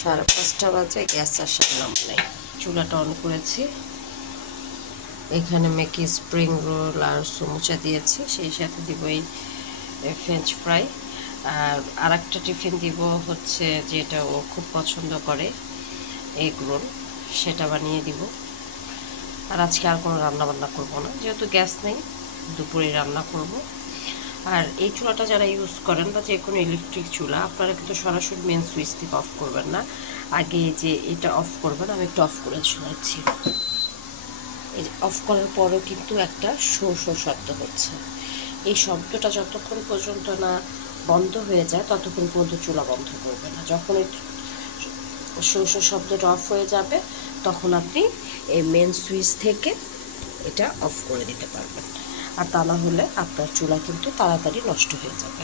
5:30 বাজে, গ্যাস আসার নাম নেই। চুলাটা অন করেছি, এখানে মেকি স্প্রিং রোল আর সমুচা দিয়েছি, সেই সাথে দিব এই ফ্রেঞ্চ ফ্রাই। আর আরেকটা টিফিন দিব হচ্ছে যেটা ও খুব পছন্দ করে, এগ রোল, সেটা বানিয়ে দিব। আর আজকে আর কোনো রান্না বান্না করবো না, যেহেতু গ্যাস নেই, দুপুরে রান্না করব। আর এই চুলাটা যারা ইউজ করেন বা যে কোনো ইলেকট্রিক চুলা, আপনারা কিন্তু সরাসরি মেন সুইচ থেকে অফ করবেন না, আগে যে এটা অফ করবেন। আমি একটু অফ করে শোনাচ্ছি। এই অফ করার পরেও কিন্তু একটা শো শো শব্দ হচ্ছে। এই শব্দটা যতক্ষণ পর্যন্ত না বন্ধ হয়ে যায় ততক্ষণ পর্যন্ত চুলা বন্ধ করবে না। যখন এই শো শো শব্দটা অফ হয়ে যাবে তখন আপনি এই মেন সুইচ থেকে এটা অফ করে দিতে পারবেন। আর তা না হলে আপনার চুলা কিন্তু তাড়াতাড়ি নষ্ট হয়ে যাবে।